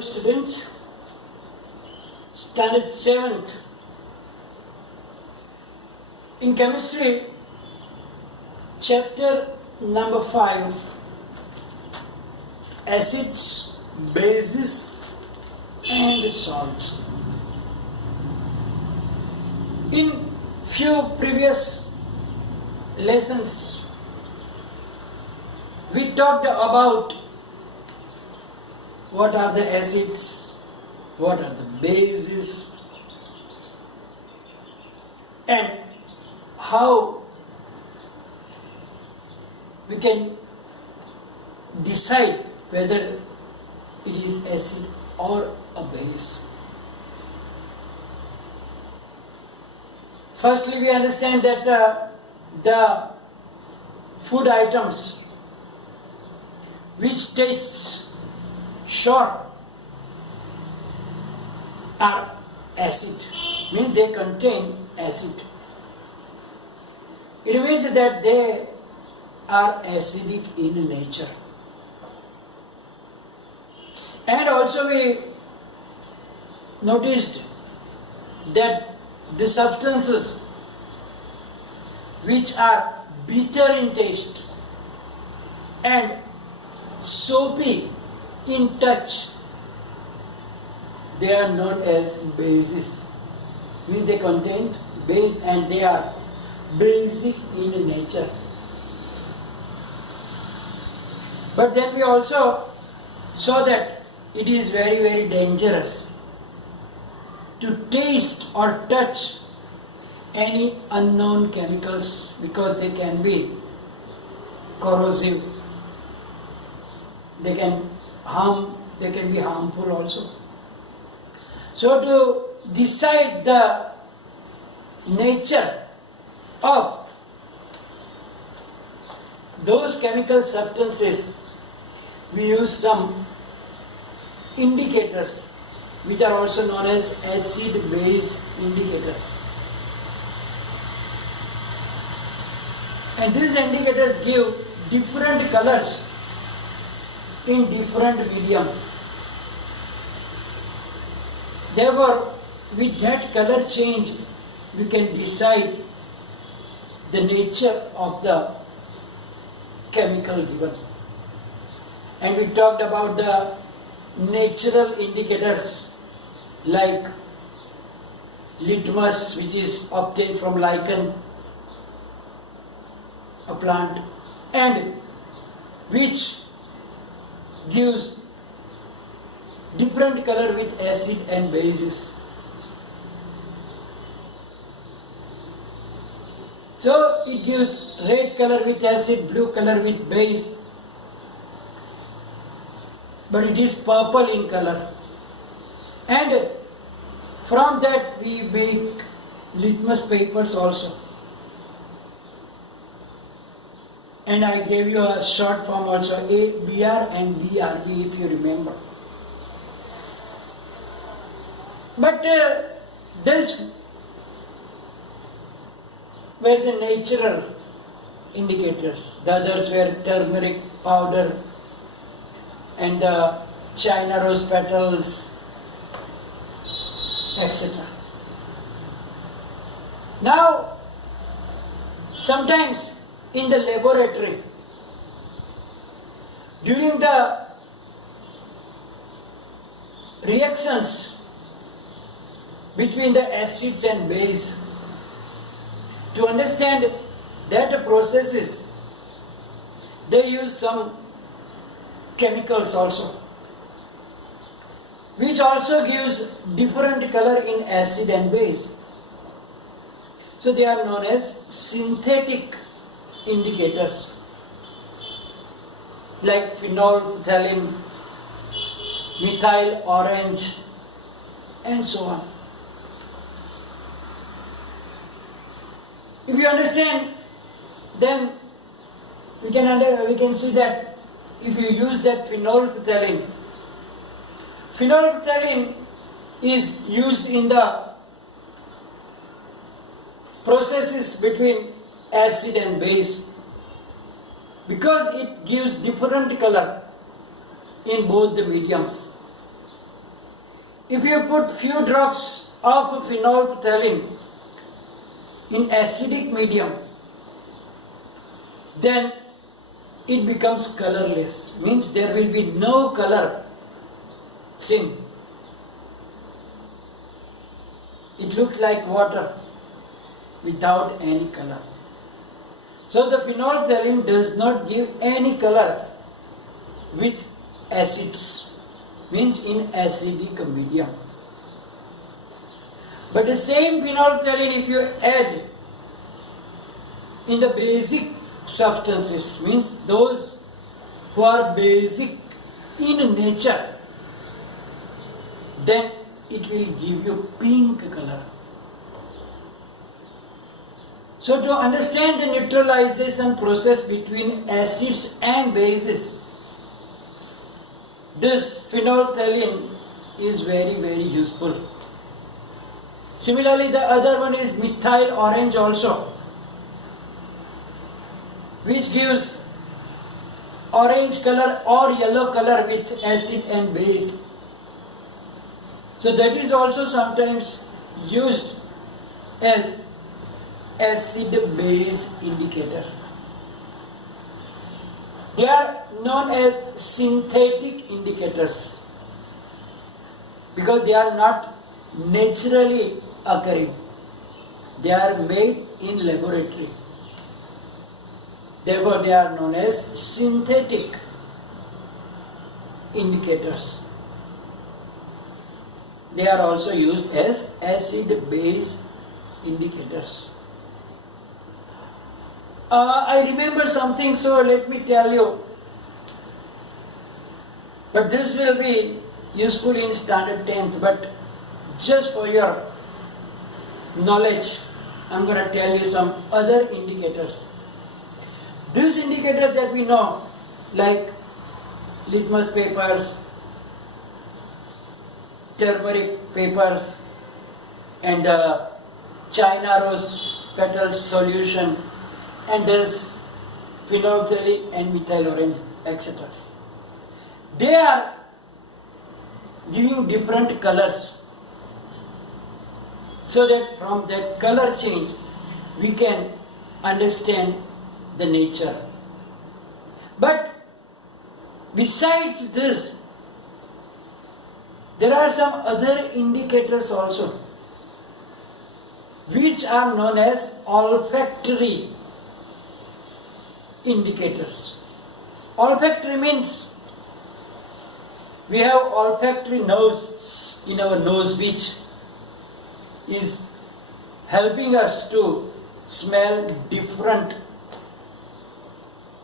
Hello students, standard 7th. In chemistry, chapter number 5, acids, bases and salts. In few previous lessons, we talked about what are the acids, what are the bases, and how we can decide whether it is acid or a base. Firstly, we understand that the food items which tastes sour are acid, means they contain acid. It means that they are acidic in nature. And also we noticed that the substances which are bitter in taste and soapy in touch, they are known as bases. Means they contain base and they are basic in nature. But then we also saw that it is very, very dangerous to taste or touch any unknown chemicals because they can be corrosive. They can be harmful also. So to decide the nature of those chemical substances, we use some indicators which are also known as acid-base indicators. And these indicators give different colors in different medium. Therefore, with that color change, we can decide the nature of the chemical given. And we talked about the natural indicators like litmus, which is obtained from lichen, a plant, and which gives different color with acid and bases. So it gives red color with acid, blue color with base, but it is purple in color. And from that we make litmus papers also. And I gave you a short form also, ABR and DRB, if you remember. But this were the natural indicators. The others were turmeric powder and the China rose petals, etc. Now, sometimes in the laboratory, during the reactions between the acids and base, to understand that processes, they use some chemicals also, which also gives different color in acid and base. So they are known as synthetic indicators, like phenolphthalein, methyl orange, and so on. If you understand, then we can see that if you use that phenolphthalein is used in the processes between acid and base because it gives different color in both the mediums. if you put few drops of phenolphthalein in acidic medium, then it becomes colorless. Means there will be no color seen. It looks like water without any color. So the phenolphthalein does not give any color with acids, means in acidic medium. But the same phenolphthalein, if you add in the basic substances, means those who are basic in nature, then it will give you pink color. So to understand the neutralization process between acids and bases, this phenolphthalein is very, very useful. Similarly, the other one is methyl orange also, which gives orange color or yellow color with acid and base. So that is also sometimes used as acid-base indicator. They are known as synthetic indicators because they are not naturally occurring. They are made in laboratory. Therefore, they are known as synthetic indicators. They are also used as acid-base indicators. I remember something, so let me tell you. But this will be useful in standard 10th, but just for your knowledge, I'm going to tell you some other indicators. This indicator that we know, like litmus papers, turmeric papers, and China rose petals solution, and there's phenolphthalein and methyl orange, etc. They are giving different colors, so that from that color change we can understand the nature. But besides this, there are some other indicators also, which are known as olfactory indicators. Olfactory means we have olfactory nose in our nose, which is helping us to smell different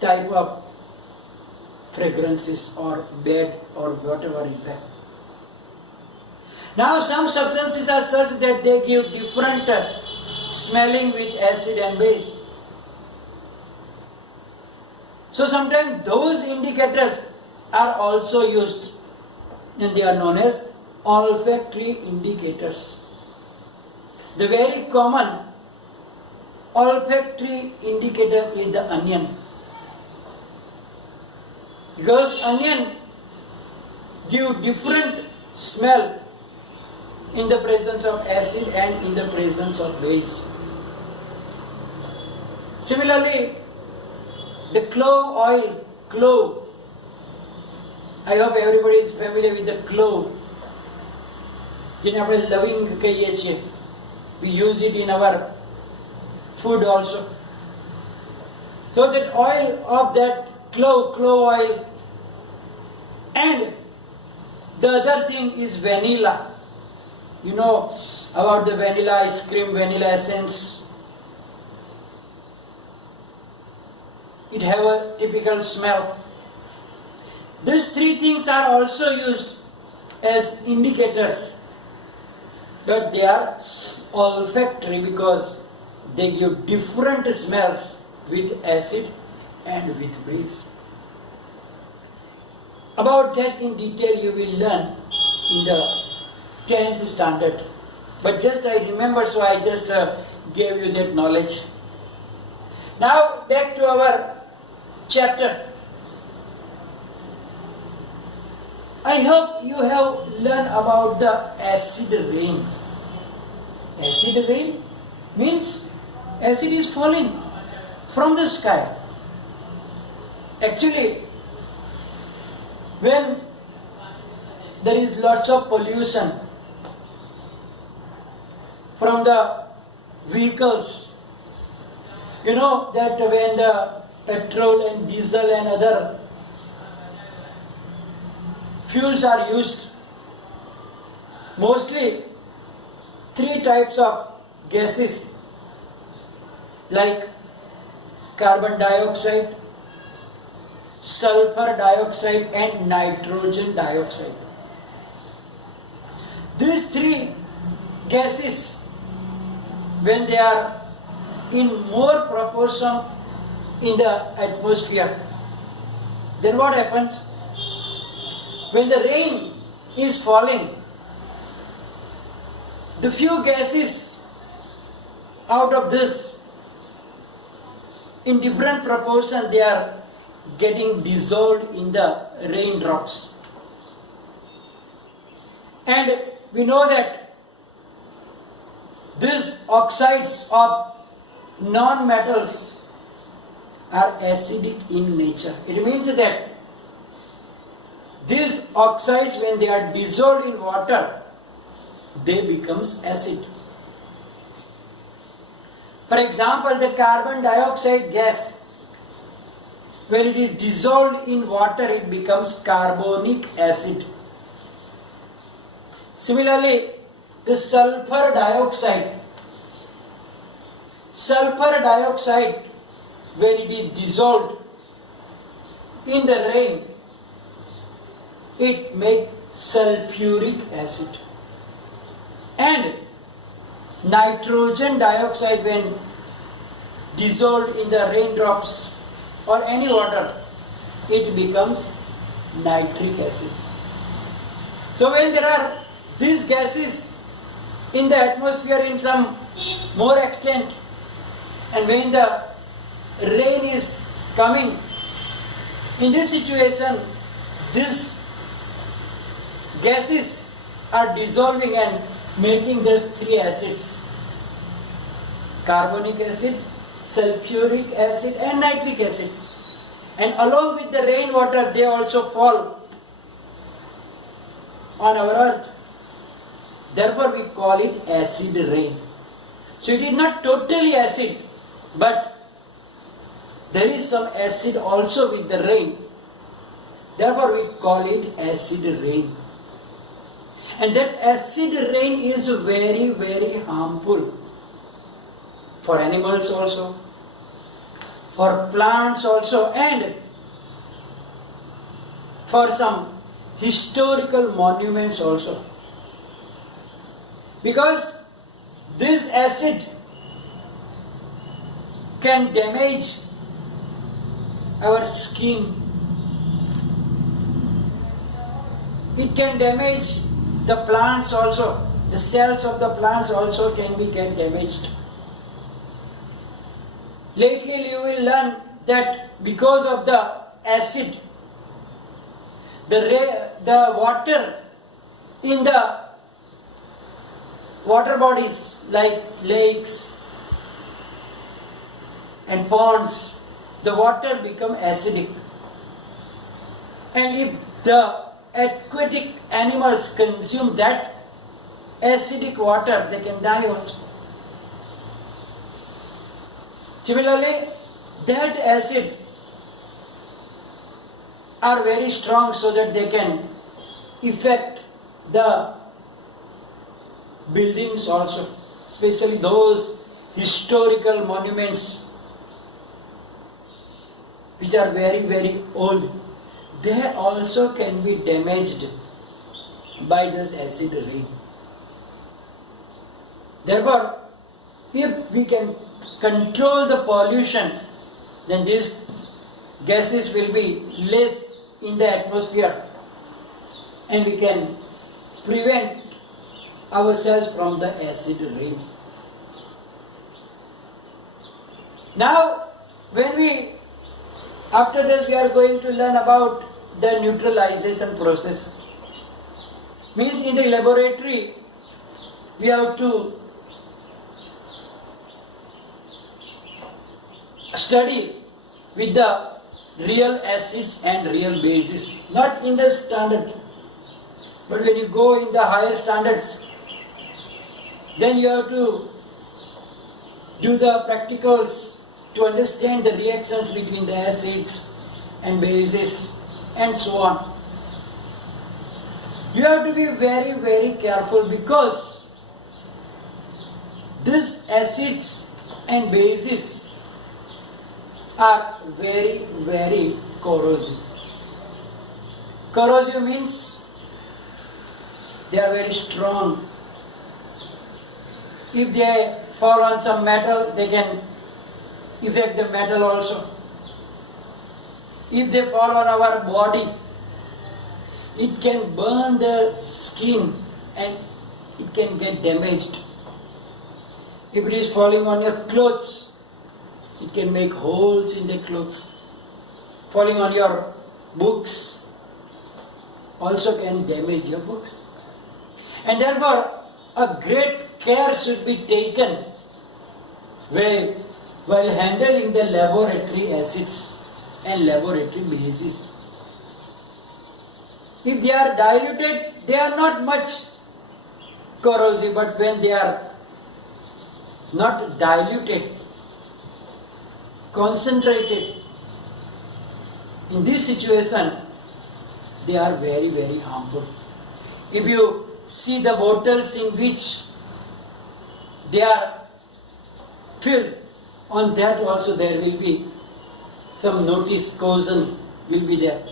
type of fragrances or bed or whatever is there. Now some substances are such that they give different smelling with acid and base. So sometimes those indicators are also used, and they are known as olfactory indicators. The very common olfactory indicator is the onion, because onion give different smell in the presence of acid and in the presence of base. Similarly, the clove oil, clove. I hope everybody is familiar with the clove. જેને આપણે લવિંગ કહીએ છીએ. We use it in our food also. So that oil of that clove oil, and the other thing is vanilla. You know about the vanilla ice cream, vanilla essence. It have a typical smell. These three things are also used as indicators, but they are olfactory because they give different smells with acid and with base. About that in detail you will learn in the 10th standard. But just I remember, so I just gave you that knowledge. Now back to our chapter. I hope you have learned about the acid rain. Acid rain means acid is falling from the sky. Actually, when there is lots of pollution from the vehicles, you know that when the petrol and diesel and other fuels are used, mostly three types of gases like carbon dioxide, sulfur dioxide and nitrogen dioxide. These three gases, when they are in more proportion in the atmosphere, then what happens? When the rain is falling, the few gases out of this, in different proportion, they are getting dissolved in the raindrops. And we know that these oxides of non-metals are acidic in nature. It means that these oxides, when they are dissolved in water, they becomes acid. For example, the carbon dioxide gas, when it is dissolved in water, it becomes carbonic acid. Similarly, the sulfur dioxide, when it is dissolved in the rain, it makes sulfuric acid. And nitrogen dioxide, when dissolved in the raindrops or any water, it becomes nitric acid. So when there are these gases in the atmosphere in some more extent, and when the rain is coming, in this situation, these gases are dissolving and making those three acids: carbonic acid, sulfuric acid and nitric acid. And along with the rainwater, they also fall on our earth. Therefore we call it acid rain. So it is not totally acid, but there is some acid also with the rain. Therefore we call it acid rain. And that acid rain is very, very harmful for animals also, for plants also, and for some historical monuments also. Because this acid can damage our skin. It can damage the plants also. The cells of the plants also can be get damaged. Lately you will learn that because of the acid, the water in the water bodies like lakes and ponds, the water become acidic. And if the aquatic animals consume that acidic water, they can die also. Similarly, that acid are very strong so that they can affect the buildings also, especially those historical monuments which are very, very old. They also can be damaged by this acid rain. Therefore, if we can control the pollution, then these gases will be less in the atmosphere and we can prevent ourselves from the acid rain. Now, after this we are going to learn about the neutralization process. Means in the laboratory, we have to study with the real acids and real bases, not in the standard. But when you go in the higher standards, then you have to do the practicals to understand the reactions between the acids and bases and so on. You have to be very, very careful because these acids and bases are very, very corrosive. Corrosive means they are very strong. If they fall on some metal, they can affect the metal also. If they fall on our body, it can burn the skin and it can get damaged. If it is falling on your clothes, it can make holes in the clothes. Falling on your books also can damage your books. And therefore, a great care should be taken while handling the laboratory acids and laboratory bases. If they are diluted, they are not much corrosive, but when they are not diluted, concentrated, in this situation, they are very, very harmful. If you see the bottles in which they are filled, on that also there will be some notice caution will be there,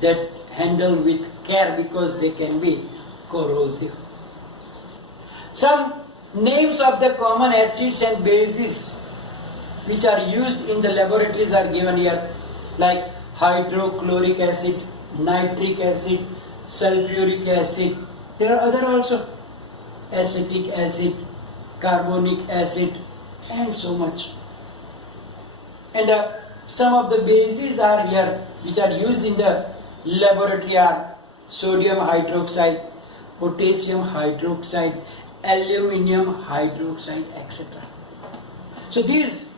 that handle with care because they can be corrosive. Some names of the common acids and bases which are used in the laboratories are given here, like hydrochloric acid, nitric acid, sulfuric acid. There are other also, acetic acid, carbonic acid, and so much. And some of the bases are here which are used in the laboratory are sodium hydroxide, potassium hydroxide, aluminium hydroxide, etc. So these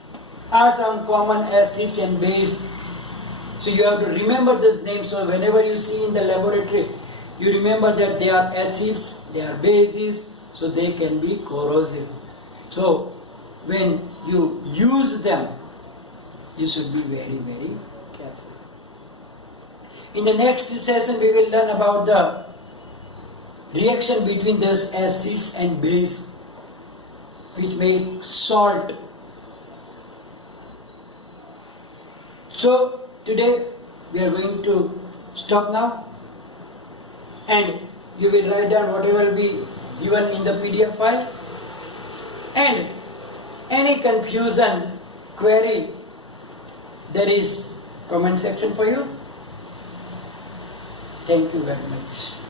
are some common acids and bases. So you have to remember these names. So whenever you see in the laboratory, you remember that they are acids, they are bases, so they can be corrosive. So when you use them, you should be very, very careful. In the next session, we will learn about the reaction between those acids and base, which make salt. So today we are going to stop now, and you will write down whatever will be given in the PDF file, and any confusion, query, there is comment section for you. Thank you very much.